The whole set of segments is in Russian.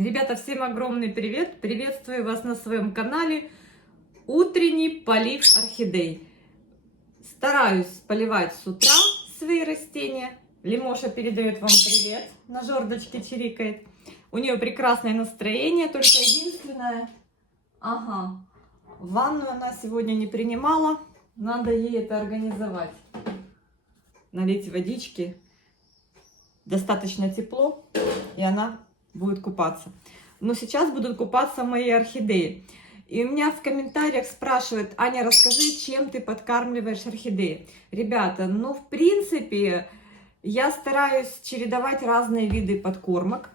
Ребята, всем огромный привет! Приветствую вас на своем канале Утренний полив орхидей. Стараюсь поливать с утра свои растения. Лимоша передает вам привет, на жердочке чирикает. У нее прекрасное настроение, только единственное... ванную она сегодня не принимала, надо ей это организовать. Налить водички, достаточно тепло, и она будет купаться. Но сейчас будут купаться мои орхидеи. И у меня в комментариях спрашивают: Аня, расскажи, чем ты подкармливаешь орхидеи. Ребята, ну в принципе я стараюсь чередовать разные виды подкормок.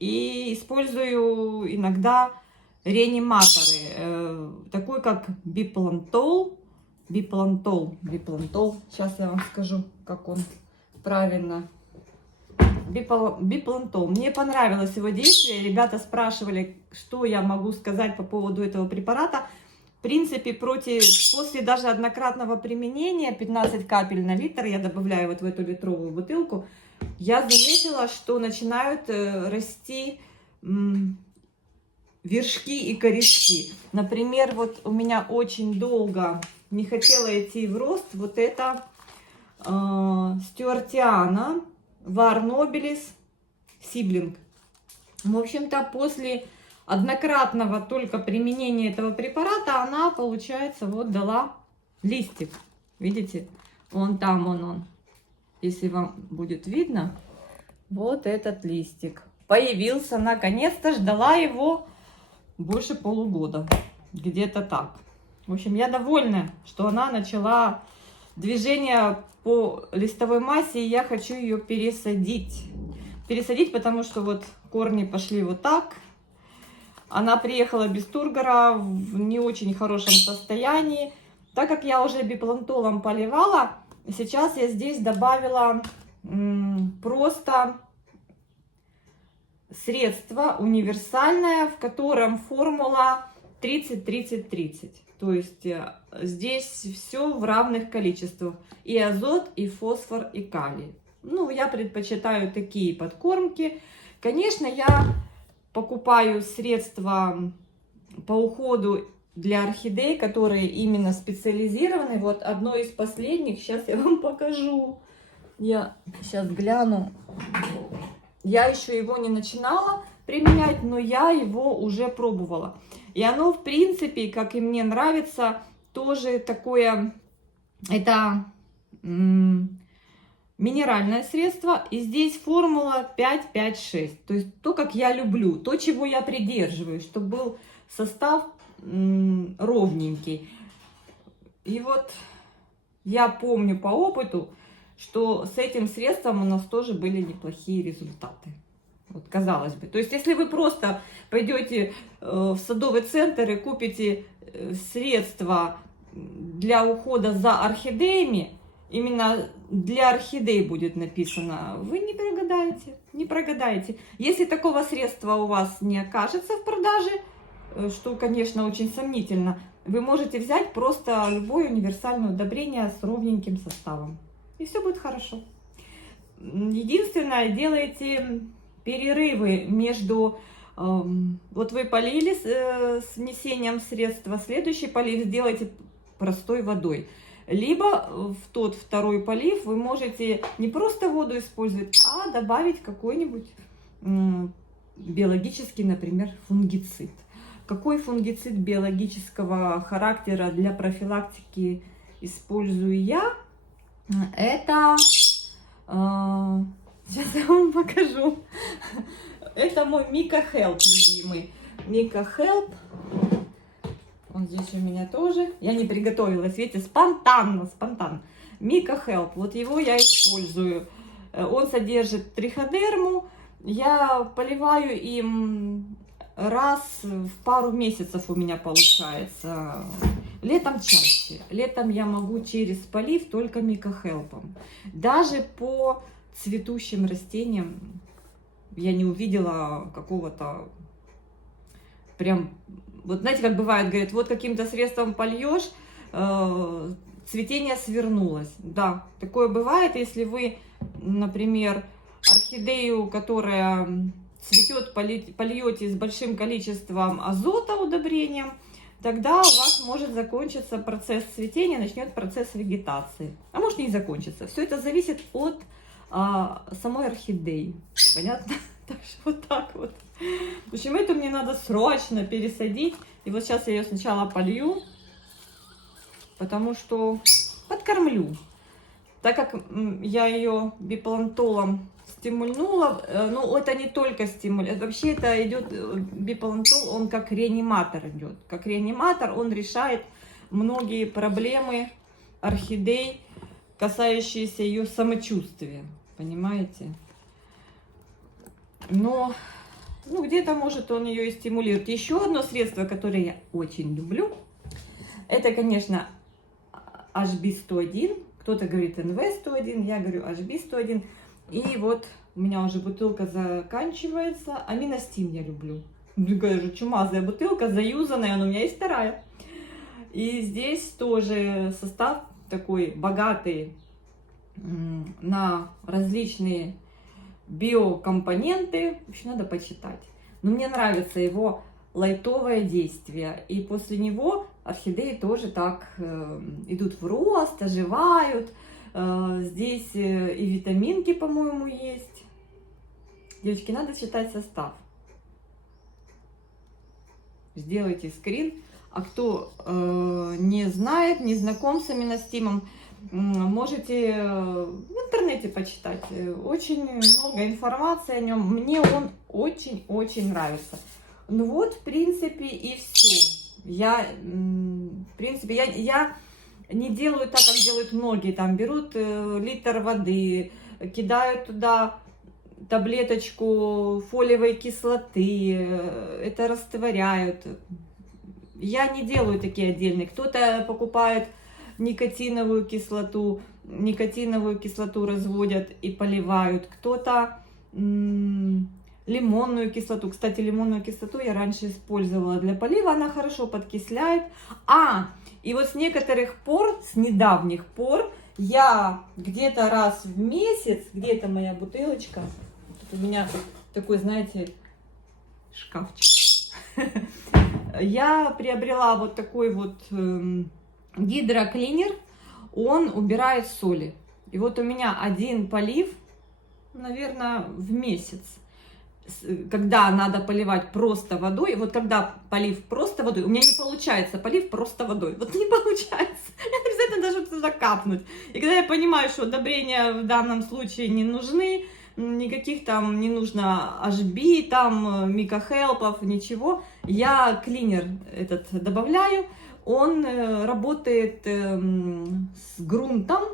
И использую иногда реаниматоры, такой как биплантол. Сейчас я вам скажу, как он правильно. Биплантол. Мне понравилось его действие. Ребята спрашивали, что я могу сказать по поводу этого препарата. В принципе, после даже однократного применения, 15 капель на литр, я добавляю вот в эту литровую бутылку, я заметила, что начинают расти вершки и корешки. Например, вот у меня очень долго не хотела идти в рост вот это стюартиана Var Nobilis Сиблинг. В общем-то, после однократного только применения этого препарата она, получается, вот дала листик. Видите? Вон там он. Если вам будет видно, вот этот листик появился наконец-то. Ждала его больше полугода. Где-то так. В общем, я довольна, что она начала движение по листовой массе, и я хочу ее пересадить. Потому что вот корни пошли вот так. Она приехала без тургора в не очень хорошем состоянии. Так как я уже биплантолом поливала, сейчас я здесь добавила просто средство универсальное, в котором формула 30-30-30. То есть здесь все в равных количествах. И азот, и фосфор, и калий. Ну, я предпочитаю такие подкормки. Конечно, я покупаю средства по уходу для орхидей, которые именно специализированы. Вот одно из последних, сейчас я вам покажу. Я сейчас гляну. Я еще его не начинала применять, но я его уже пробовала. И оно, в принципе, как и мне нравится, тоже такое, это минеральное средство. И здесь формула 5-5-6. То есть то, как я люблю, то, чего я придерживаюсь, чтобы был состав ровненький. И вот я помню по опыту, что с этим средством у нас тоже были неплохие результаты. Вот, казалось бы. То есть, если вы просто пойдете в садовый центр и купите средства для ухода за орхидеями, именно для орхидей будет написано, вы не прогадаете. Не прогадаете. Если такого средства у вас не окажется в продаже, что, конечно, очень сомнительно, вы можете взять просто любое универсальное удобрение с ровненьким составом. И все будет хорошо. Единственное, делайте перерывы между... вот вы полили с внесением средства, следующий полив сделайте простой водой. Либо в тот второй полив вы можете не просто воду использовать, а добавить какой-нибудь биологический, например, фунгицид. Какой фунгицид биологического характера для профилактики использую я? Это... сейчас я вам покажу. Это мой Mika Help любимый. Mika Help. Он здесь у меня тоже. Я не приготовилась. Видите, спонтанно. Mika Help. Вот его я использую. Он содержит триходерму. Я поливаю им раз в пару месяцев у меня получается. Летом чаще. Летом я могу через полив только Mika Help. Даже по цветущим растениям я не увидела какого-то прям... Вот знаете, как бывает, говорят, вот каким-то средством польешь, цветение свернулось. Да, такое бывает, если вы, например, орхидею, которая цветет, польете с большим количеством азота удобрением, тогда у вас может закончиться процесс цветения, начнет процесс вегетации. А может не закончится. Все это зависит от самой орхидеи. Понятно? Так что вот так вот. В общем, эту мне надо срочно пересадить. И вот сейчас я ее сначала полью, потому что подкормлю. Так как я ее биплантолом стимульнула, ну это не только стимуль, вообще это идет, биплантол, он как реаниматор идет. Как реаниматор он решает многие проблемы орхидей, касающиеся ее самочувствия, понимаете? Но ну, где-то может он ее и стимулирует. Еще одно средство, которое я очень люблю, это, конечно, HB101. Кто-то говорит NV101, я говорю HB101. И вот у меня уже бутылка заканчивается. Аминостин я люблю. Другая же чумазая бутылка, заюзанная, но у меня есть вторая. И здесь тоже состав такой богатый на различные биокомпоненты. В общем, надо почитать. Но мне нравится его лайтовое действие. И после него орхидеи тоже так идут в рост, оживают. Здесь и витаминки, по-моему, есть. Девочки, надо читать состав. Сделайте скрин. А кто не знает, не знаком с аминостимом, можете в интернете почитать. Очень много информации о нем. Мне он очень-очень нравится. Ну вот, в принципе, и все. Я не делаю так, как делают многие. Там берут литр воды, кидают туда таблеточку фолиевой кислоты, это растворяют. Я не делаю такие отдельные. Кто-то покупает никотиновую кислоту разводят и поливают. Кто-то лимонную кислоту. Кстати, лимонную кислоту я раньше использовала для полива. Она хорошо подкисляет. И вот с некоторых пор, с недавних пор, я где-то раз в месяц, где-то моя бутылочка, тут у меня такой, знаете, шкафчик. Я приобрела вот такой вот гидроклинер. Он убирает соли. И вот у меня один полив, наверное, в месяц. Когда надо поливать просто водой, вот когда полив просто водой, у меня не получается полив просто водой, вот не получается, мне обязательно даже туда капнуть. И когда я понимаю, что удобрения в данном случае не нужны, никаких там не нужно HB, там микохелпов, ничего, я клинер этот добавляю, он работает с грунтом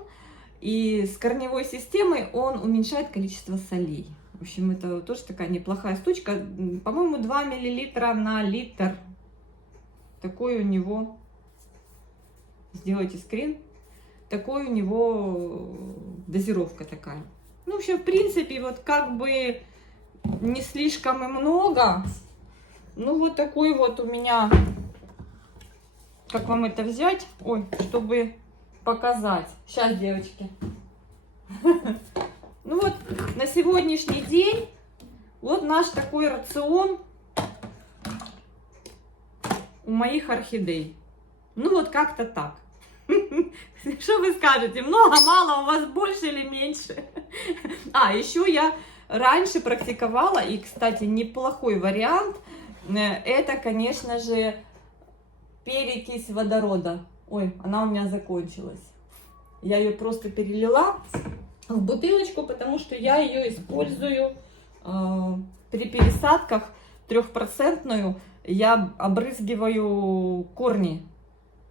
и с корневой системой, он уменьшает количество солей. В общем, это тоже такая неплохая штучка. По-моему, 2 мл на литр. Такой у него, сделайте скрин, такой у него дозировка такая. Ну, в общем, в принципе, вот как бы не слишком и много. Ну, вот такой вот у меня, как вам это взять? Ой, чтобы показать. Сейчас, девочки. Ну вот, на сегодняшний день, вот наш такой рацион у моих орхидей. Ну вот как-то так. Что вы скажете? Много, мало, у вас больше или меньше? Еще я раньше практиковала, и, кстати, неплохой вариант, это, конечно же, перекись водорода. Ой, она у меня закончилась. Я ее просто перелила в бутылочку, потому что я ее использую при пересадках 3%. Я обрызгиваю корни.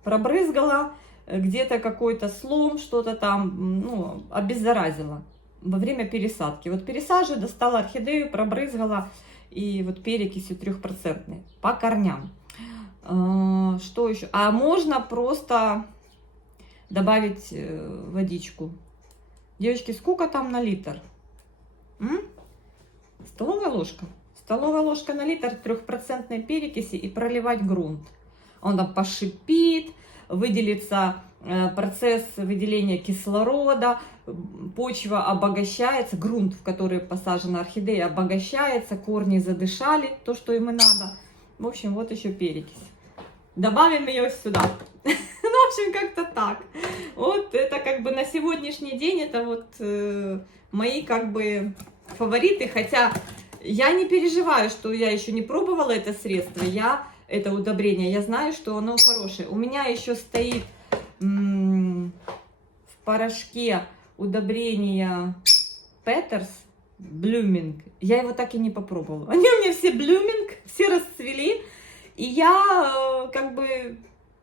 Пробрызгала, где-то какой-то слом, что-то там, ну, обеззаразила во время пересадки. Вот пересаживаю, достала орхидею, пробрызгала, и вот перекисью 3% по корням. Что еще? А можно просто добавить водичку. Девочки, сколько там на литр? Столовая ложка. Столовая ложка на литр 3% перекиси и проливать грунт. Он там пошипит, выделится процесс выделения кислорода, почва обогащается, грунт, в который посажена орхидея, обогащается, корни задышали, то, что им и надо. В общем, вот еще перекись. Добавим ее сюда. Ну, в общем, как-то так. Вот это как бы на сегодняшний день, это вот мои как бы фавориты. Хотя я не переживаю, что я еще не пробовала это средство, это удобрение. Я знаю, что оно хорошее. У меня еще стоит в порошке удобрение Peters Blooming. Я его так и не попробовала. Они у меня все Blooming, все расцвели. И я как бы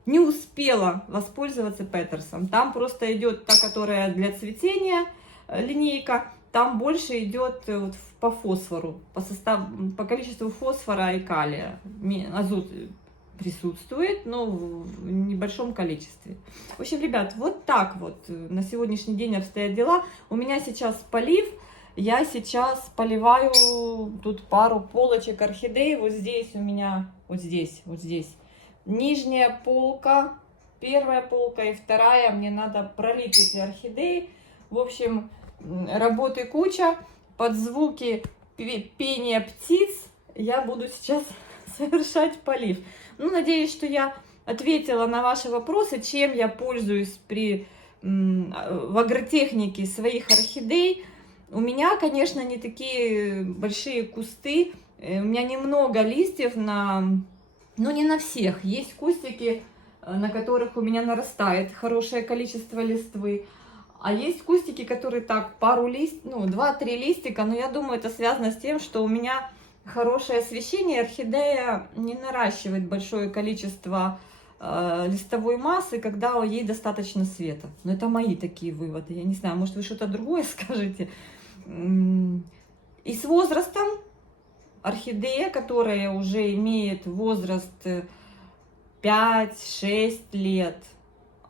не успела воспользоваться Петерсом. Там просто идет та, которая для цветения линейка. Там больше идет вот по фосфору, по количеству фосфора и калия. Азот присутствует, но в небольшом количестве. В общем, ребят, вот так вот на сегодняшний день обстоят дела. У меня сейчас полив. Я сейчас поливаю тут пару полочек орхидей. Вот здесь у меня, вот здесь. Нижняя полка, первая полка и вторая. Мне надо пролить эти орхидеи. В общем, работы куча. Под звуки пения птиц я буду сейчас совершать полив. Ну, надеюсь, что я ответила на ваши вопросы, чем я пользуюсь в агротехнике своих орхидей. У меня, конечно, не такие большие кусты. У меня немного листьев но не на всех. Есть кустики, на которых у меня нарастает хорошее количество листвы. А есть кустики, которые так, пару листьев, 2-3 листика. Но я думаю, это связано с тем, что у меня хорошее освещение. Орхидея не наращивает большое количество листовой массы, когда ей достаточно света. Но это мои такие выводы. Я не знаю, может, вы что-то другое скажете. И с возрастом орхидея, которая уже имеет возраст 5-6 лет,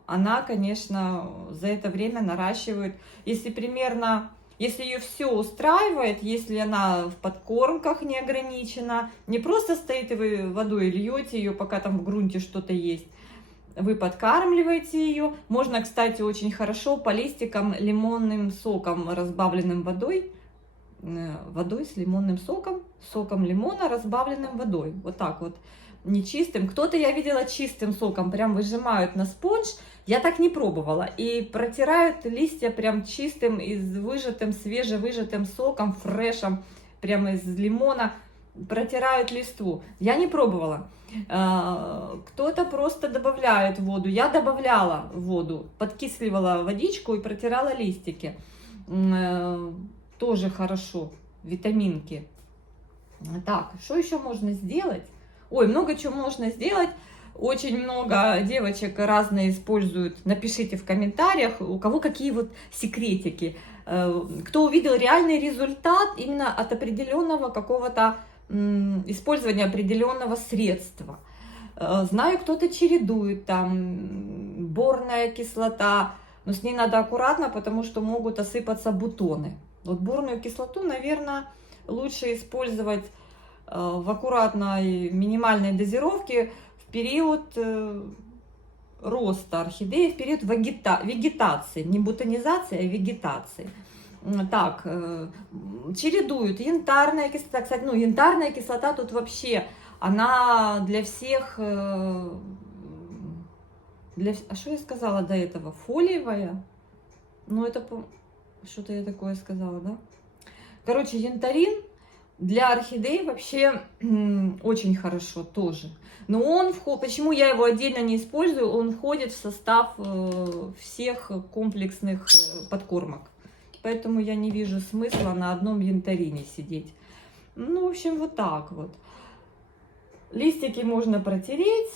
она, конечно, за это время наращивает. Если ее все устраивает, если она в подкормках не ограничена, не просто стоит и вы водой льете ее, пока там в грунте что-то есть, вы подкармливаете ее. Можно, кстати, очень хорошо по листикам лимонным соком, разбавленным водой с лимонным соком лимона, разбавленным водой. Вот так вот, не чистым. Кто-то, я видела, чистым соком прям выжимают на спонж. Я так не пробовала. И протирают листья прям чистым, свежевыжатым соком, фрешем, прямо из лимона. Протирают листву. Я не пробовала. Кто-то просто добавляет воду. Я добавляла воду, подкисливала водичку и протирала листики. Тоже хорошо. Витаминки. Так, что еще можно сделать? Ой, много чего можно сделать. Очень много девочек разные используют. Напишите в комментариях, у кого какие вот секретики. Кто увидел реальный результат именно от определенного какого-то использования определенного средства. Знаю, кто-то чередует, там борная кислота, но с ней надо аккуратно, потому что могут осыпаться бутоны. Вот борную кислоту, наверное, лучше использовать в аккуратной минимальной дозировке в период роста орхидеи, в период вегетации, не бутонизации, а вегетации. Так, чередуют янтарная кислота. Кстати, янтарная кислота тут вообще, она для всех, а что я сказала до этого? Фолиевая? Это что-то я такое сказала, да? Короче, янтарин для орхидей вообще очень хорошо тоже. Но почему я его отдельно не использую? Он входит в состав всех комплексных подкормок. Поэтому я не вижу смысла на одном янтарине сидеть. В общем, вот так вот. Листики можно протереть.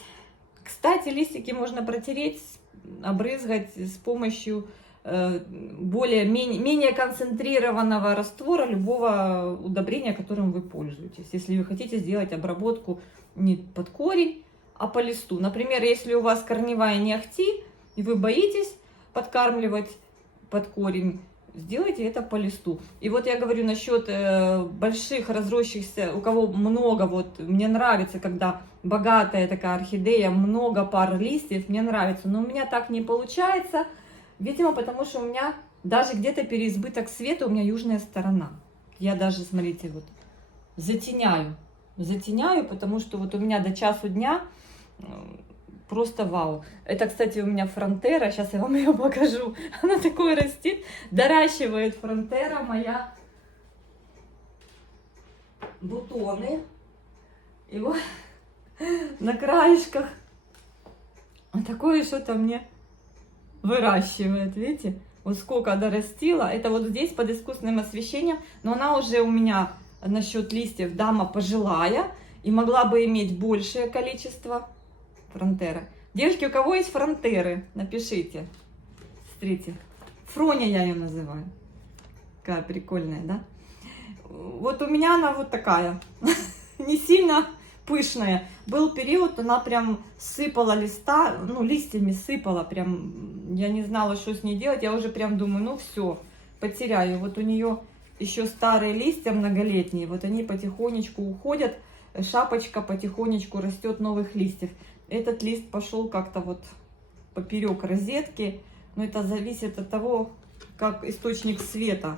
Кстати, листики можно протереть, обрызгать с помощью менее концентрированного раствора любого удобрения, которым вы пользуетесь. Если вы хотите сделать обработку не под корень, а по листу. Например, если у вас корневая не ахти, и вы боитесь подкармливать под корень, сделайте это по листу. И вот я говорю насчет больших разросшихся, у кого много, вот мне нравится, когда богатая такая орхидея, много пар листьев, мне нравится. Но у меня так не получается, видимо, потому что у меня даже где-то переизбыток света, у меня южная сторона. Я даже, смотрите, вот затеняю, потому что вот у меня до часу дня просто вау. Это, кстати, у меня фронтера, сейчас я вам ее покажу. Она такое растит, доращивает фронтера моя бутоны. И вот на краешках вот такое что-то мне выращивает, видите? Вот сколько дорастила. Это вот здесь под искусственным освещением, но она уже у меня насчет листьев дама пожилая и могла бы иметь большее количество фронтера. Девушки, у кого есть фронтеры, напишите. Смотрите, Фроня я ее называю. Какая прикольная, да? Вот у меня она вот такая, не сильно пышная. Был период, она прям сыпала листа, ну, листьями сыпала, прям, я не знала, что с ней делать. Я уже прям думаю, ну все, потеряю. Вот у нее еще старые листья многолетние, вот они потихонечку уходят, шапочка потихонечку растет новых листьев. Этот лист пошел как-то вот поперек розетки, но это зависит от того, как источник света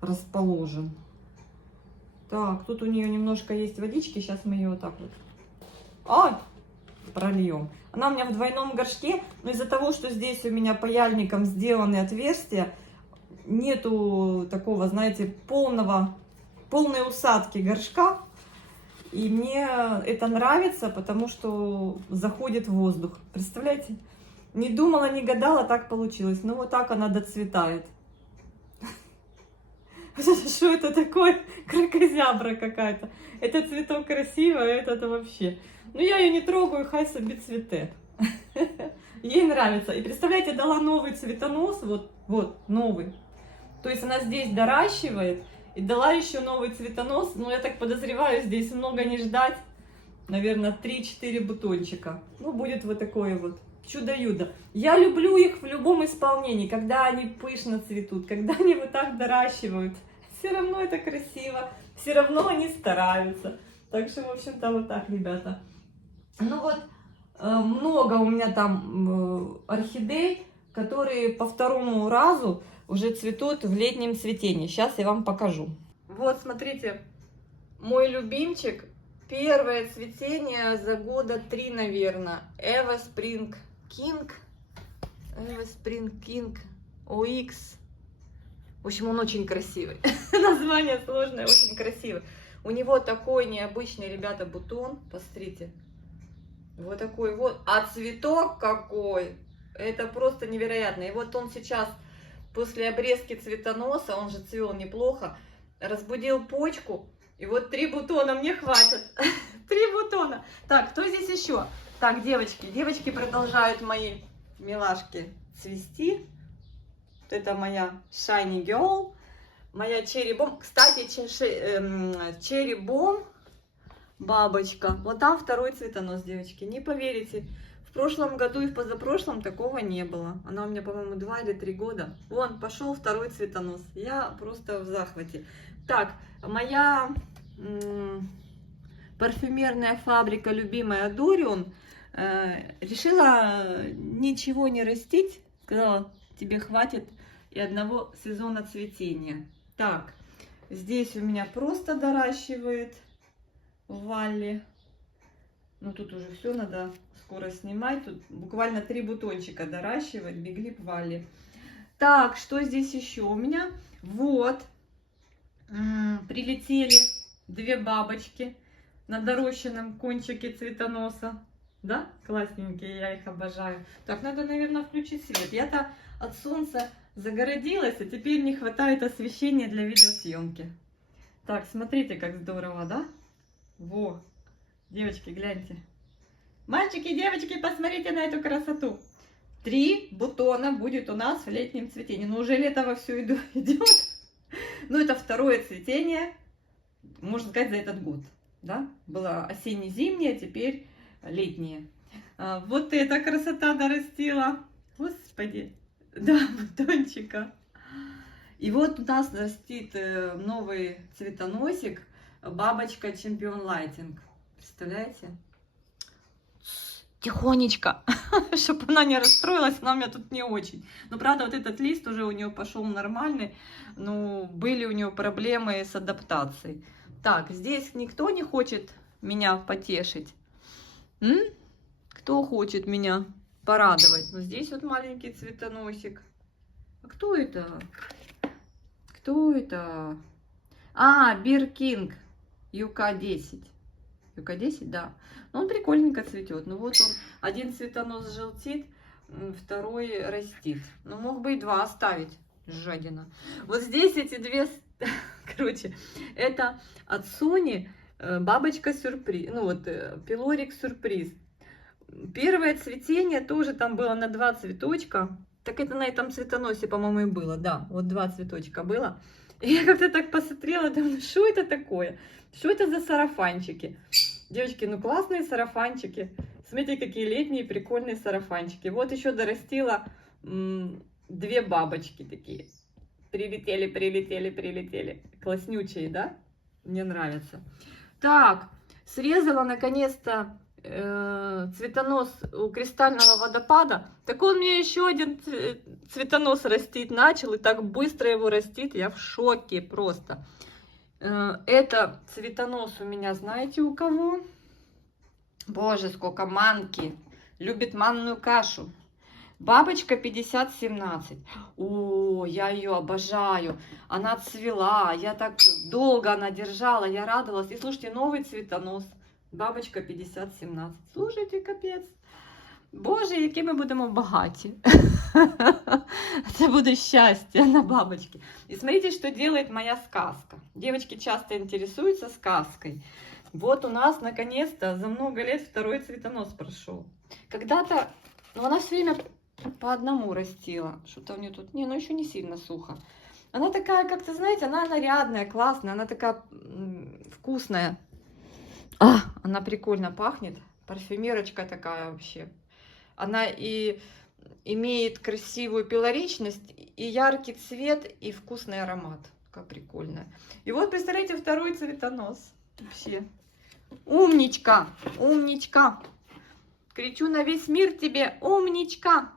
расположен. Так, тут у нее немножко есть водички, сейчас мы ее вот так вот прольем. Она у меня в двойном горшке, но из-за того, что здесь у меня паяльником сделаны отверстия, нету такого, знаете, полной усадки горшка. И мне это нравится, потому что заходит воздух. Представляете? Не думала, не гадала, так получилось. Ну вот так она доцветает. Что это такое? Кракозябра какая-то. Это цветок красивый, а этот вообще. Ну я ее не трогаю, хай себе цветет. Ей нравится. И представляете, дала новый цветонос, вот новый. То есть она здесь доращивает и дала еще новый цветонос. Ну я так подозреваю, здесь много не ждать. Наверное, 3-4 бутончика. Ну будет вот такое вот чудо-юдо. Я люблю их в любом исполнении, когда они пышно цветут, когда они вот так доращивают. Все равно это красиво, все равно они стараются. Так что, в общем-то, вот так, ребята. Ну вот, много у меня там орхидей, которые по второму разу уже цветут в летнем цветении. Сейчас я вам покажу. Вот, смотрите, мой любимчик. Первое цветение за года 3, наверное. Эва Спринг Кинг. Эва Спринг Кинг OX. В общем, он очень красивый. Название сложное, очень красивый. У него такой необычный, ребята, бутон. Посмотрите. Вот такой вот. А цветок какой! Это просто невероятно. И вот он сейчас, после обрезки цветоноса, он же цвел неплохо, разбудил почку. И вот 3 бутона мне хватит. 3 бутона. Так, кто здесь еще? Так, девочки. Девочки продолжают мои милашки цвести. Вот это моя Shiny Girl. Моя Cherry Bomb. Кстати, Cherry Bomb, бабочка. Вот там второй цветонос, девочки. Не поверите. В прошлом году и в позапрошлом такого не было. Она у меня, по-моему, 2 или 3 года. Вон, пошел второй цветонос. Я просто в захвате. Так, моя парфюмерная фабрика, любимая Дорион, решила ничего не растить. Сказала, тебе хватит и одного сезона цветения. Так, здесь у меня просто доращивает Валли. Ну, тут уже все надо скоро снимать. Тут буквально 3 бутончика доращивает Биглип Валли. Так, что здесь еще у меня? Вот, прилетели 2 бабочки на дорощенном кончике цветоноса. Да? Классненькие, я их обожаю. Так, надо, наверное, включить свет. Я-то от солнца загородилась, а теперь не хватает освещения для видеосъемки. Так, смотрите, как здорово, да? Во, девочки, гляньте. Мальчики, девочки, посмотрите на эту красоту. 3 бутона будет у нас в летнем цветении. Ну, уже лето вовсю идет. Ну, это второе цветение, можно сказать, за этот год. Да? Было осенне-зимнее, теперь летнее. Вот эта красота дорастила. Господи. Да, бутончика. И вот у нас растит новый цветоносик, бабочка Чемпион Лайтинг. Представляете? тихонечко, чтобы она не расстроилась, она у меня тут не очень. Но правда, вот этот лист уже у нее пошел нормальный, но были у нее проблемы с адаптацией. Так, здесь никто не хочет меня потешить. Кто хочет меня порадовать? Ну, здесь вот маленький цветоносик. А кто это? Кто это? А, Биркинг. ЮК-10. ЮК-10, да. Ну, он прикольненько цветет. Ну, вот он, один цветонос желтит, второй растит. Ну, мог бы и два оставить, жадина. Вот здесь эти две... Короче, это от Sony бабочка сюрприз. Ну, вот, пилорик сюрприз. Первое цветение тоже там было на 2 цветочка. Так это на этом цветоносе, по-моему, и было. Да, вот 2 цветочка было. И я как-то так посмотрела, думаю, что это такое? Что это за сарафанчики? Девочки, ну классные сарафанчики. Смотрите, какие летние прикольные сарафанчики. Вот еще дорастила 2 бабочки такие. Прилетели, прилетели, прилетели. Класснючие, да? Мне нравится. Так, срезала наконец-то цветонос у кристального водопада. Так он мне еще один цветонос растить начал. И так быстро его растит. Я в шоке просто. Это цветонос у меня, знаете, у кого? Боже, сколько манки. Любит манную кашу. Бабочка 5017. О, я ее обожаю. Она цвела. Я так долго она держала. Я радовалась. И слушайте, новый цветонос. Бабочка 5017. Слушайте, капець. Боже, які ми будемо багаті. Это будет счастье на бабочке. И смотрите, что делает моя сказка. Девочки часто интересуются сказкой. Вот у нас, наконец-то, за много лет второй цветонос прошел. Когда-то, ну, она все время по одному растила. Что-то у нее тут, ну еще не сильно сухо. Она такая, как-то, знаете, она нарядная, классная, она такая вкусная. Она прикольно пахнет. Парфюмерочка такая вообще. Она и имеет красивую пилоричность, и яркий цвет, и вкусный аромат. Как прикольно. И вот, представляете, второй цветонос. Вообще. Умничка, умничка. Кричу на весь мир тебе, умничка.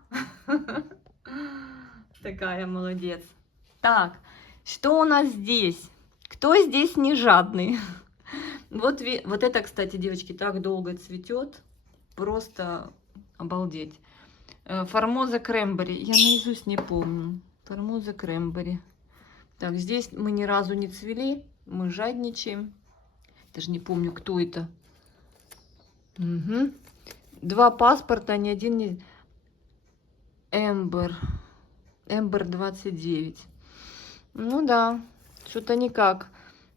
Такая молодец. Так, что у нас здесь? Кто здесь не жадный? Вот это, кстати, девочки, так долго цветет. Просто обалдеть. Формоза Крэмбери. Я наизусть не помню. Формоза Крэмбери. Так, здесь мы ни разу не цвели. Мы жадничаем. Даже не помню, кто это. Угу. 2 паспорта, ни один не... Эмбер. Эмбер 29. Ну да, что-то никак.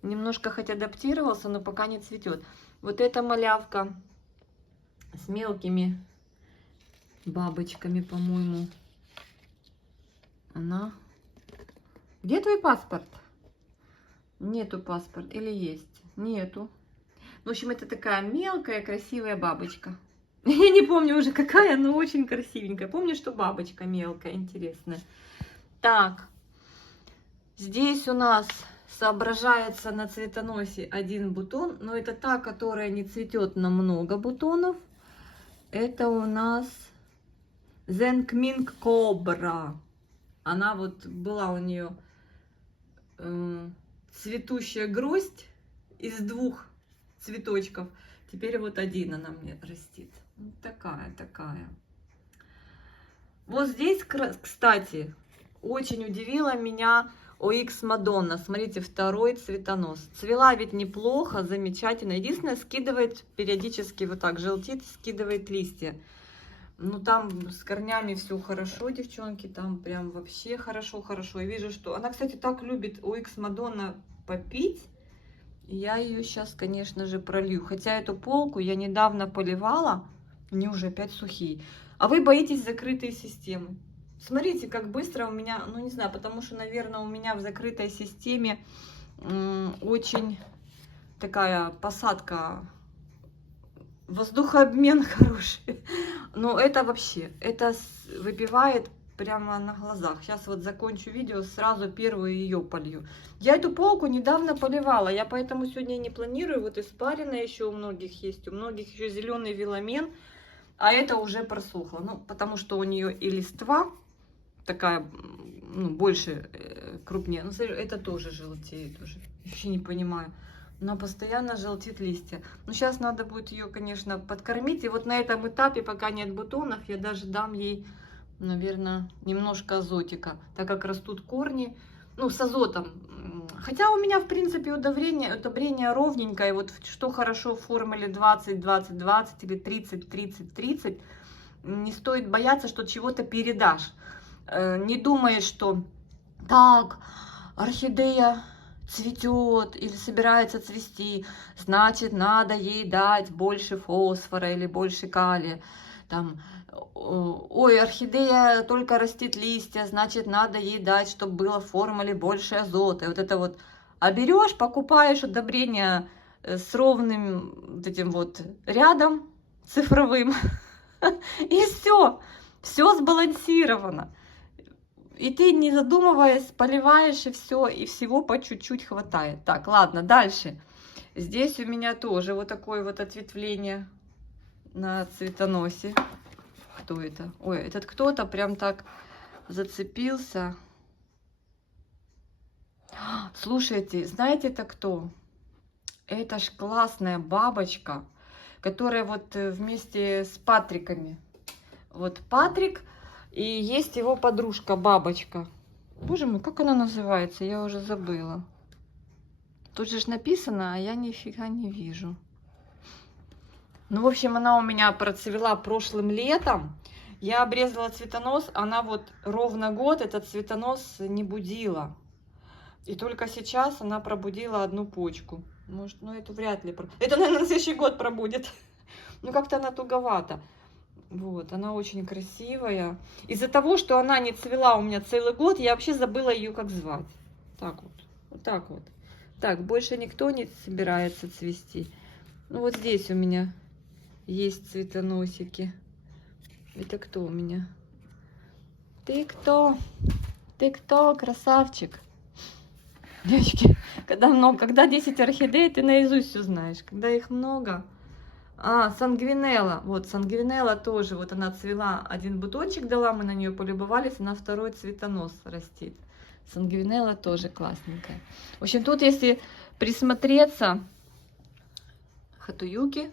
Немножко хоть адаптировался, но пока не цветет. Вот эта малявка с мелкими бабочками, по-моему. Она... Где твой паспорт? Нету паспорта. Или есть? Нету. В общем, это такая мелкая, красивая бабочка. Я не помню уже какая, но очень красивенькая. Помню, что бабочка мелкая, интересная. Так. Здесь у нас соображается на цветоносе 1 бутон. Но это та, которая не цветет на много бутонов. Это у нас Зенкминг Кобра. Она вот была у нее цветущая гроздь из 2 цветочков. Теперь вот 1 она мне растит. Вот такая. Вот здесь, кстати, очень удивила меня OX Madonna. Смотрите, второй цветонос. Цвела ведь неплохо, замечательно. Единственное, скидывает периодически вот так, желтит, скидывает листья. Ну, там с корнями все хорошо, девчонки. Там прям вообще хорошо. Я вижу, что... Она, кстати, так любит OX Madonna попить. Я ее сейчас, конечно же, пролью. Хотя эту полку я недавно поливала. Они уже опять сухие. А вы боитесь закрытые системы. Смотрите, как быстро у меня... Ну, не знаю, потому что, наверное, у меня в закрытой системе очень такая посадка... Воздухообмен хороший. Но это вообще... Это выпивает прямо на глазах. Сейчас вот закончу видео, сразу первую ее полью. Я эту полку недавно поливала, я поэтому сегодня не планирую. Вот испаренная еще у многих есть, у многих еще зеленый виламен. а это уже просохло. Ну, потому что у нее и листва такая, ну, больше, крупнее. Ну, смотри, это тоже желтеет уже. Вообще не понимаю. Она постоянно желтит листья. Ну, сейчас надо будет ее, конечно, подкормить. И вот на этом этапе, пока нет бутонов, я даже дам ей, наверное, немножко азотика. Так как растут корни, ну, с азотом. Хотя у меня, в принципе, удобрение ровненькое. Вот что хорошо в формуле 20-20-20 или 30-30-30. Не стоит бояться, что чего-то передашь. Не думаешь, что так, орхидея цветет или собирается цвести, значит, надо ей дать больше фосфора или больше калия. Там, ой, орхидея только растит листья, значит, надо ей дать, чтобы было в формуле больше азота. И вот это вот. А берешь, покупаешь удобрение с ровным вот этим вот рядом цифровым, и все сбалансировано. И ты, не задумываясь, поливаешь, и все, и всего по чуть-чуть хватает. Так, ладно, дальше. Здесь у меня тоже вот такое вот ответвление на цветоносе. Кто это? Ой, этот кто-то прям так зацепился. Слушайте, знаете, это кто? Это ж классная бабочка, которая вот вместе с Патриками. Вот Патрик, и есть его подружка бабочка. Боже мой, как она называется? Я уже забыла. Тут же написано, а я нифига не вижу. Ну, в общем, она у меня процвела прошлым летом. Я обрезала цветонос, она вот ровно год этот цветонос не будила. И только сейчас она пробудила одну почку. Может, ну это вряд ли. Это, наверное, на следующий год пробудет. Ну, как-то она туговата. Вот, она очень красивая. Из-за того, что она не цвела у меня целый год, я вообще забыла ее как звать. Так вот, вот так вот. Так, больше никто не собирается цвести. Ну, вот здесь у меня есть цветоносики. Это кто у меня? Ты кто? Ты кто, красавчик? Девочки, когда 10 орхидей, ты наизусть все знаешь. Когда их много... А, сангвинелла. Вот, сангвинелла тоже. Вот она цвела, один бутончик дала, мы на нее полюбовались, она второй цветонос растит. Сангвинелла тоже классненькая. В общем, тут, если присмотреться, хатуюки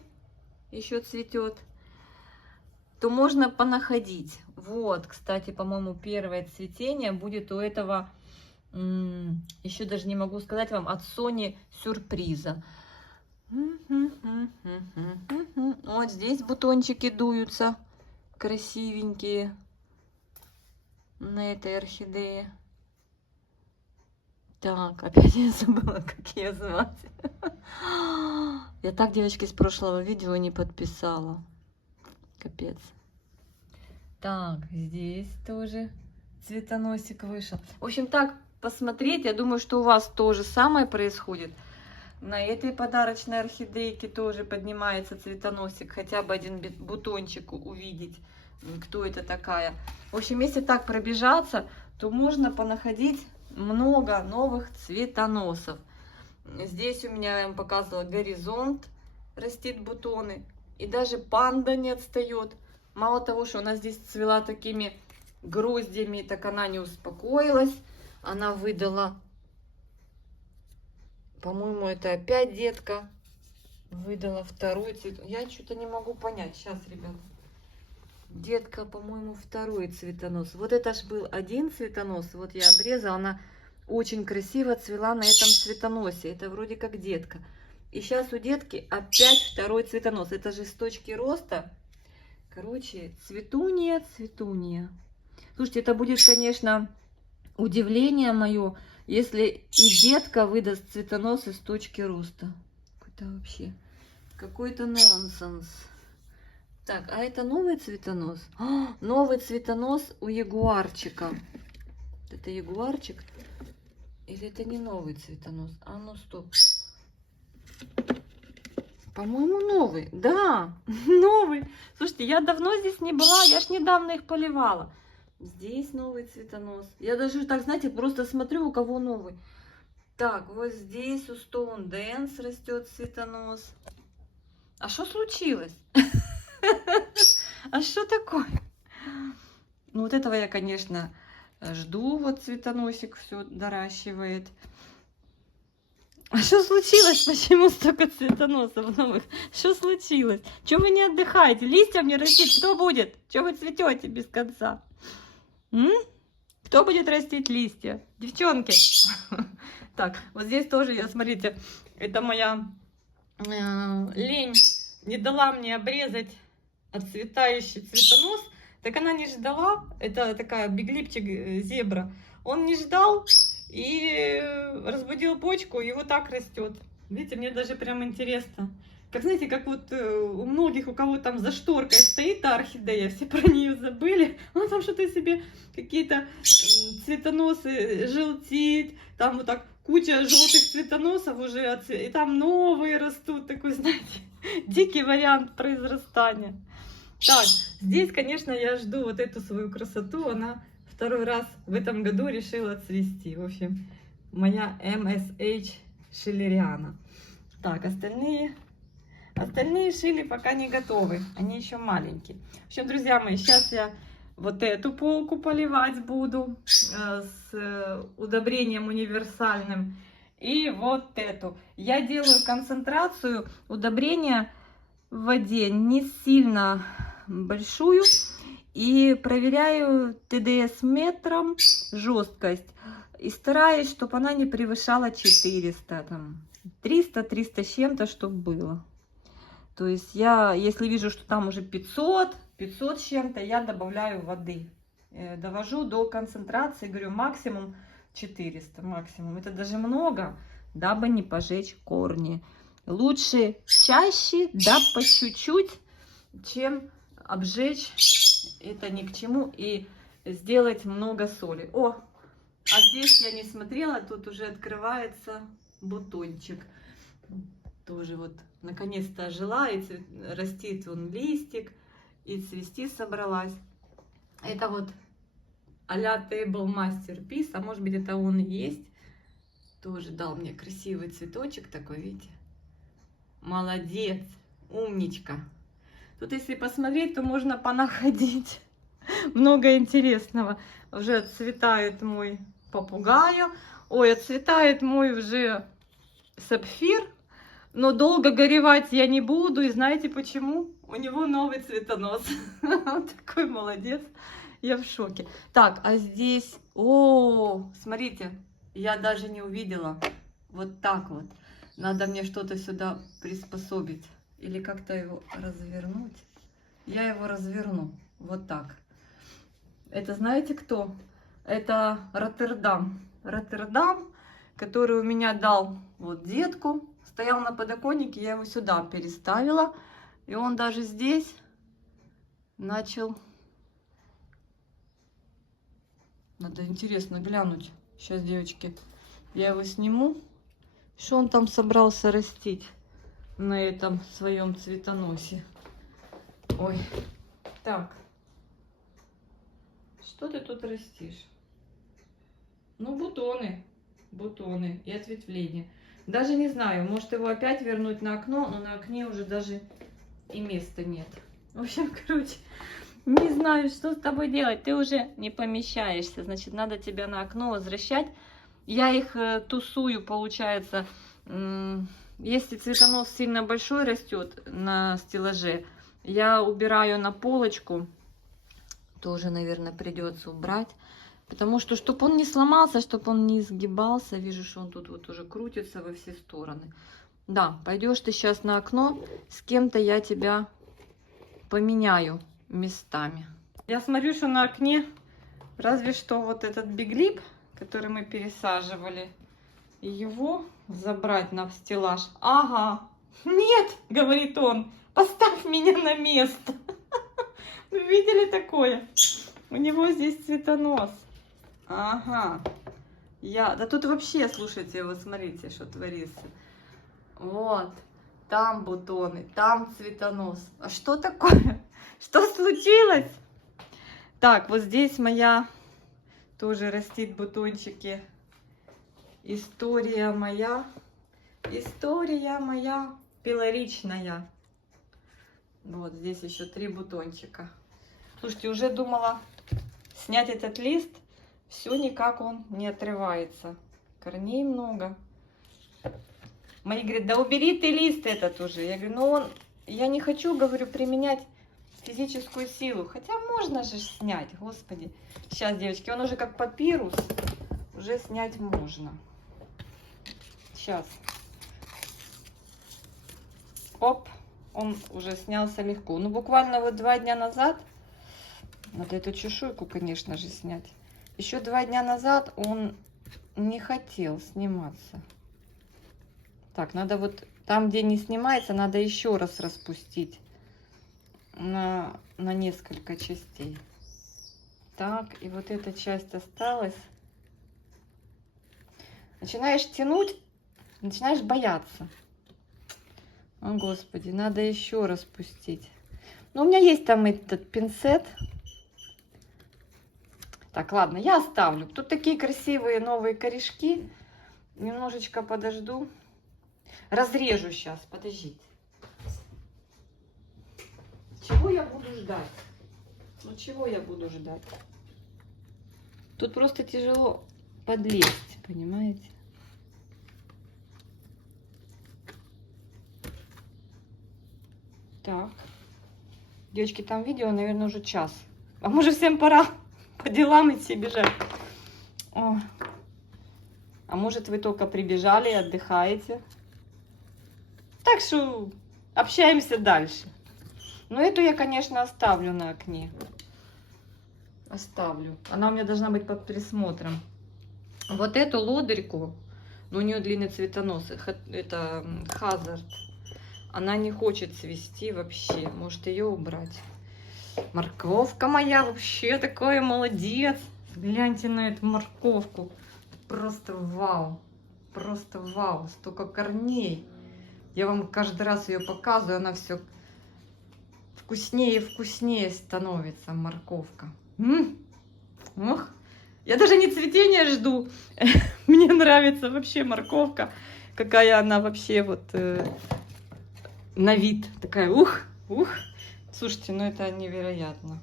еще цветет, то можно понаходить. Вот, кстати, по-моему, первое цветение будет у этого, еще даже не могу сказать вам, от Sony сюрприза. Вот здесь бутончики дуются, красивенькие, на этой орхидее. Так, опять я забыла, как ее звать. Я так, девочки, с прошлого видео не подписала. Капец. Так, здесь тоже цветоносик вышел. В общем, так посмотреть, я думаю, что у вас то же самое происходит. На этой подарочной орхидейке тоже поднимается цветоносик. Хотя бы один бутончик увидеть, кто это такая. В общем, если так пробежаться, то можно понаходить много новых цветоносов. Здесь у меня, я вам показывала, горизонт растит бутоны. И даже панда не отстает. Мало того, что она здесь цвела такими гроздями, так она не успокоилась. Она выдала... По-моему, это опять детка выдала второй цвет. Я что-то не могу понять. Сейчас, ребят. Детка, по-моему, второй цветонос. Вот это ж был один цветонос. Вот я обрезала. Она очень красиво цвела на этом цветоносе. Это вроде как детка. И сейчас у детки опять второй цветонос. Это же с точки роста. Короче, цветуния, цветуния. Слушайте, это будет, конечно, удивление мое, если и детка выдаст цветоносы с точки роста. Какой-то вообще, какой-то нонсенс. Так, а это новый цветонос? Новый цветонос у ягуарчика. Это ягуарчик? Или это не новый цветонос? А ну стоп. По-моему, новый. Да, новый. Слушайте, я давно здесь не была, я ж недавно их поливала. Здесь новый цветонос. Я даже так, знаете, просто смотрю, у кого новый. Так, вот здесь у Stone Dance растет цветонос. А что случилось? А что такое? Ну, вот этого я, конечно, жду. Вот цветоносик все доращивает. А что случилось? Почему столько цветоносов новых? Что случилось? Чего вы не отдыхаете? Листьев не растить? Кто будет? Чего вы цветете без конца? Кто будет растить листья? Девчонки. Так, вот здесь тоже я, смотрите, это моя лень не дала мне обрезать отцветающий цветонос. Так она не ждала. Это такая биглипчик зебра. Он не ждал и разбудил почку, и вот так растет. Видите, мне даже прям интересно. Как, знаете, как вот у многих, у кого там за шторкой стоит та орхидея, все про нее забыли, она там что-то себе, какие-то цветоносы желтеет, там вот так куча желтых цветоносов уже, и там новые растут, такой, знаете, дикий вариант произрастания. Так, здесь, конечно, я жду вот эту свою красоту, она второй раз в этом году решила цвести. В общем, моя MSH шиллериана. Так, остальные шили пока не готовы, они еще маленькие. В общем, друзья мои, сейчас я вот эту полку поливать буду с удобрением универсальным. И вот эту. Я делаю концентрацию удобрения в воде не сильно большую. И проверяю ТДС метром жесткость. И стараюсь, чтобы она не превышала 400. Там, 300 с чем-то, чтобы было. То есть я, если вижу, что там уже 500 с чем-то, я добавляю воды. Довожу до концентрации, говорю, максимум 400. Максимум. Это даже много, дабы не пожечь корни. Лучше чаще, да по чуть-чуть, чем обжечь. Это ни к чему. И сделать много соли. О, а здесь я не смотрела, тут уже открывается бутончик. Тоже вот наконец-то ожила, и растит он листик, и цвести собралась. Это вот а-ля Table Masterpiece, а может быть это он и есть. Тоже дал мне красивый цветочек такой, видите. Молодец, умничка. Тут если посмотреть, то можно понаходить много интересного. Уже отцветает мой попугай. Ой, отцветает мой уже сапфир. Но долго горевать я не буду. И знаете почему? У него новый цветонос. Он такой молодец. Я в шоке. Так, а здесь... О, смотрите, я даже не увидела. Вот так вот. Надо мне что-то сюда приспособить. Или как-то его развернуть. Я его разверну. Вот так. Это знаете кто? Это Роттердам. Роттердам, который у меня дал вот детку. Стоял на подоконнике, я его сюда переставила. И он даже здесь начал... Надо интересно глянуть. Сейчас, девочки, я его сниму. Что он там собрался растить на этом своем цветоносе? Ой, так. Что ты тут растишь? Ну, бутоны и ответвления. Даже не знаю, может его опять вернуть на окно, но на окне уже даже и места нет. В общем, короче, не знаю, что с тобой делать. Ты уже не помещаешься, значит, надо тебя на окно возвращать. Я их тусую, получается, если цветонос сильно большой растет на стеллаже, я убираю на полочку. Тоже, наверное, придется убрать. Потому что, чтобы он не сломался, чтобы он не изгибался. Вижу, что он тут вот уже крутится во все стороны. Да, пойдешь ты сейчас на окно. С кем-то я тебя поменяю местами. Я смотрю, что на окне разве что вот этот биглип, который мы пересаживали, его забрать на стеллаж. Ага, нет, говорит он, поставь меня на место. Вы видели такое? У него здесь цветонос. Ага. Да тут вообще, слушайте, вот смотрите, что творится. Вот. Там бутоны, там цветонос. А что такое? Что случилось? Так, вот здесь моя тоже растит бутончики. История моя пилоричная. Вот здесь еще 3 бутончика. Слушайте, уже думала снять этот лист. Все никак он не отрывается. Корней много. Мои говорят, да убери ты лист этот уже. Я говорю, ну он, я не хочу, говорю, применять физическую силу. Хотя можно же снять, господи. Сейчас, девочки, он уже как папирус. Уже снять можно. Сейчас. Оп, он уже снялся легко. Ну, буквально вот 2 дня назад, вот эту чешуйку, конечно же, снять. Еще 2 дня назад он не хотел сниматься. Так, надо вот там, где не снимается, надо еще раз распустить на несколько частей. Так, и вот эта часть осталась. Начинаешь тянуть, начинаешь бояться. О, господи, надо еще распустить. Ну, у меня есть там этот пинцет. Так, ладно, я оставлю. Тут такие красивые новые корешки. Немножечко подожду. Разрежу сейчас, подождите. Чего я буду ждать? Ну, чего я буду ждать? Тут просто тяжело подлезть, понимаете? Так. Девочки, там видео, наверное, уже час. А может, всем пора по делам идти бежать? О. А может, вы только прибежали и отдыхаете? Так что общаемся дальше. Но эту я, конечно, оставлю на окне. Оставлю. Она у меня должна быть под присмотром. Вот эту лодырьку, но у нее длинный цветонос, это Хазард. Она не хочет цвести вообще. Может, ее убрать. Морковка моя вообще такой молодец. Гляньте на эту морковку. Просто вау. Просто вау. Столько корней. Я вам каждый раз ее показываю. Она все вкуснее и вкуснее становится, морковка. Ох. Я даже не цветения жду. Мне нравится вообще морковка. Какая она вообще вот на вид. Такая ух. Слушайте, ну это невероятно.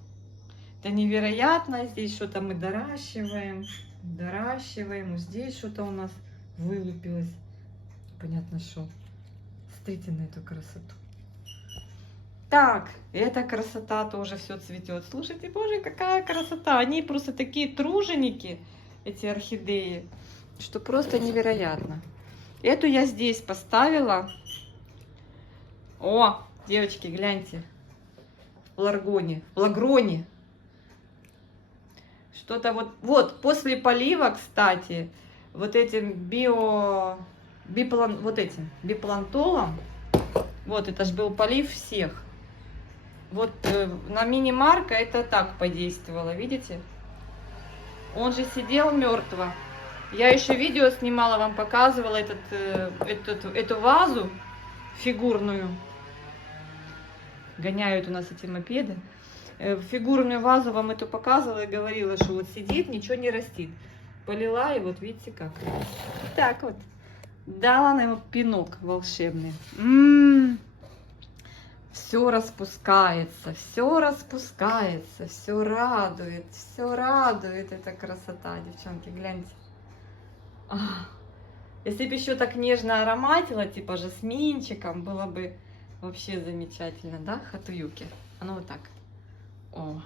Это невероятно. Здесь что-то мы доращиваем. Здесь что-то у нас вылупилось. Понятно, что. Смотрите на эту красоту. Так, эта красота тоже все цветет. Слушайте, боже, какая красота. Они просто такие труженики, эти орхидеи, что просто невероятно. Эту я здесь поставила. О, девочки, гляньте. В лагроне. Что-то вот после полива, кстати, вот этим биплантолом, вот это же был полив всех. Вот на мини-марка это так подействовало, видите? Он же сидел мертво. Я еще видео снимала, вам показывала эту вазу фигурную. Гоняют у нас эти мопеды. Фигурную вазу вам эту показывала и говорила, что вот сидит, ничего не растит. Полила, и вот видите как. Так вот. Дала на ему пинок волшебный. Все распускается, все радует эта красота, девчонки, гляньте. Если бы еще так нежно ароматила, типа жасминчиком, было бы вообще замечательно, да, Хатуюки? Оно вот так. О,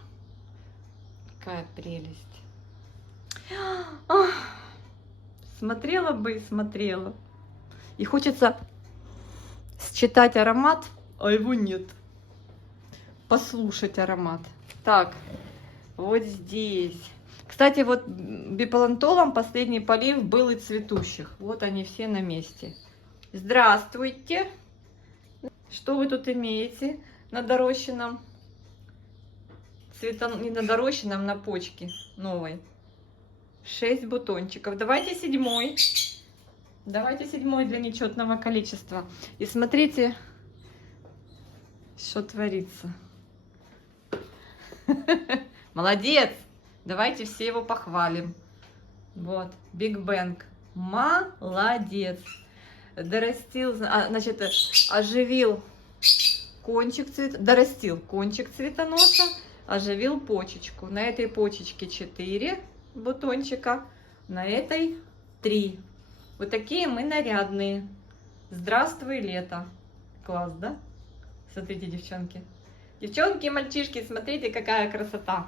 какая прелесть. Смотрела бы и смотрела. И хочется считать аромат, а его нет. Послушать аромат. Так, вот здесь. Кстати, вот биполантолом последний полив был и цветущих. Вот они все на месте. Здравствуйте. Что вы тут имеете на дорощенном цветом, не на дорощенном, на почке новой? 6 бутончиков. Давайте 7-й. Давайте 7-й для нечетного количества. И смотрите, что творится. Молодец! Давайте все его похвалим. Вот, Биг Бэнг. Молодец! Дорастил, значит, оживил кончик дорастил кончик цветоноса, оживил почечку. На этой почечке 4 бутончика, на этой 3. Вот такие мы нарядные. Здравствуй, лето. Класс, да? Смотрите, девчонки. Девчонки и мальчишки, смотрите, какая красота.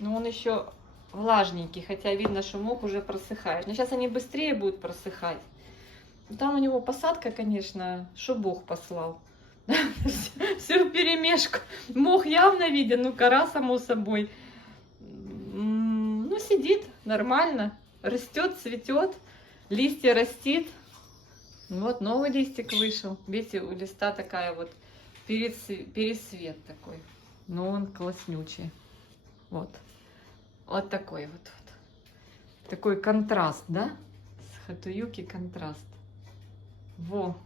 Но он еще влажненький, хотя видно, что мох уже просыхает. Но сейчас они быстрее будут просыхать. Там у него посадка, конечно, что Бог послал. Все вперемешку. Мох явно виден, ну кора само собой. Ну сидит нормально, растет, цветет, листья растит. Вот новый листик вышел. Видите, у листа такая вот пересвет такой. Но он класснючий. Вот. Вот такой вот. Такой контраст, да? С хатуюки контраст. Во.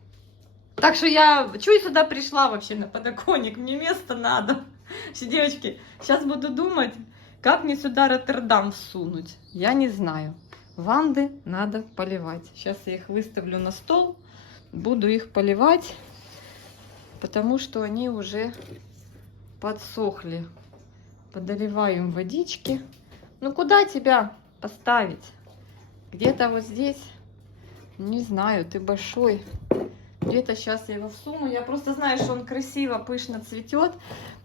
Так что я чуть сюда пришла вообще на подоконник. Мне место надо. Все, девочки, сейчас буду думать, как мне сюда Роттердам всунуть. Я не знаю. Ванды надо поливать. Сейчас я их выставлю на стол. Буду их поливать, потому что они уже подсохли. Подоливаю им водички. Ну куда тебя поставить? Где-то вот здесь. Не знаю, ты большой. Где-то сейчас я его всуну. Я просто знаю, что он красиво, пышно цветет.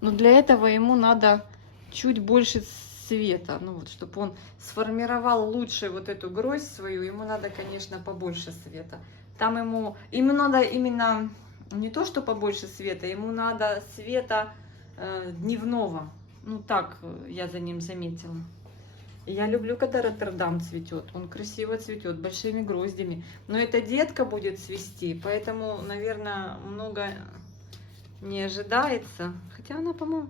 Но для этого ему надо чуть больше света. Ну вот, чтобы он сформировал лучше вот эту гроздь свою, ему надо, конечно, побольше света. Там ему надо именно не то, что побольше света, ему надо света дневного. Ну так я за ним заметила. Я люблю, когда Роттердам цветет. Он красиво цветет, большими гроздями. Но эта детка будет цвести, поэтому, наверное, много не ожидается. Хотя она, по-моему...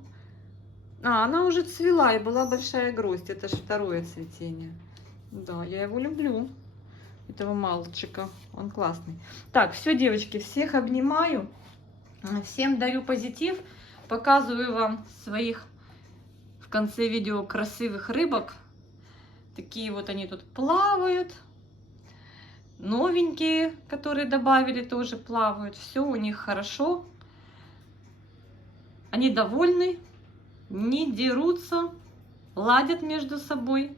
она уже цвела и была большая гроздь. Это же второе цветение. Да, я его люблю, этого мальчика. Он классный. Так, все, девочки, всех обнимаю. Всем дарю позитив. Показываю вам своих в конце видео красивых рыбок. Такие вот они тут плавают. Новенькие, которые добавили, тоже плавают. Все у них хорошо. Они довольны, не дерутся, ладят между собой.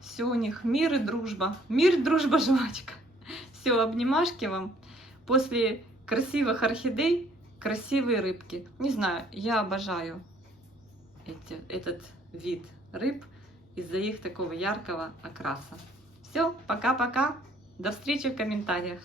Все у них мир и дружба. Мир, дружба, жвачка. Все, обнимашки вам. После красивых орхидей красивые рыбки. Не знаю, я обожаю этот вид рыб из-за их такого яркого окраса. Все, пока-пока. До встречи в комментариях.